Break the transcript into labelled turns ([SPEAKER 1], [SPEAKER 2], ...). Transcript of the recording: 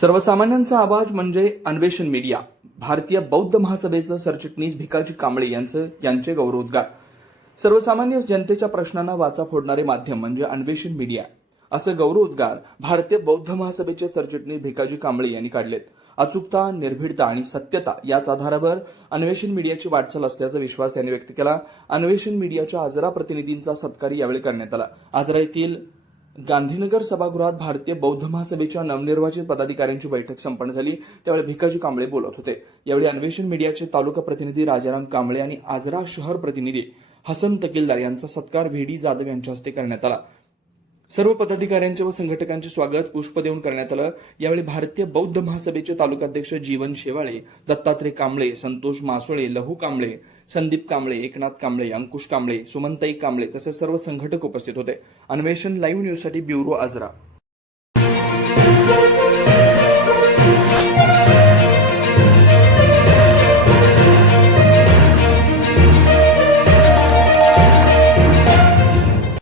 [SPEAKER 1] सर्वसामान्यांचा आवाज म्हणजे अन्वेषण मीडिया. भारतीय बौद्ध महासभेचं सरचिटणीस भिकाजी कांबळे यांचं यांचे गौरवोद्गार. सर्वसामान्य जनतेच्या प्रश्नांना वाचा फोडणारे माध्यम म्हणजे अन्वेषण मीडिया. असं गौरवोद्गार भारतीय बौद्ध महासभेचे सरचिटणीस भिकाजी कांबळे यांनी काढलेत. अचूकता निर्भीडता आणि सत्यता याच आधारावर अन्वेषण मीडियाची वाटचाल असल्याचा विश्वास त्यांनी व्यक्त केला. अन्वेषण मीडियाच्या आजरा प्रतिनिधींचा सत्कार यावेळी करण्यात आला. आजरा येथील गांधीनगर सभागृहात भारतीय बौद्ध महासभेच्या नवनिर्वाचित पदाधिकाऱ्यांची बैठक संपन्न झाली. त्यावेळी भिकाजी कांबळे बोलत होते. यावेळी अन्वेषण मीडियाचे तालुका प्रतिनिधी राजाराम कांबळे आणि आजरा शहर प्रतिनिधी हसन तकीलदार यांचा सत्कार व्ही डी जाधव यांच्या हस्ते करण्यात आला. सर्व पदाधिकाऱ्यांचे व संघटकांचे स्वागत पुष्प देऊन करण्यात आलं. यावेळी भारतीय बौद्ध महासभेचे तालुकाध्यक्ष जीवन शेवाळे दत्तात्रय कांबळे संतोष मासोळे लहू कांबळे संदीप कांबळे एकनाथ कांबळे अंकुश कांबळे सुमंताई कांबळे तसेच सर्व संघटक उपस्थित होते. अन्वेषण लाईव्ह न्यूजसाठी ब्युरो आजरा.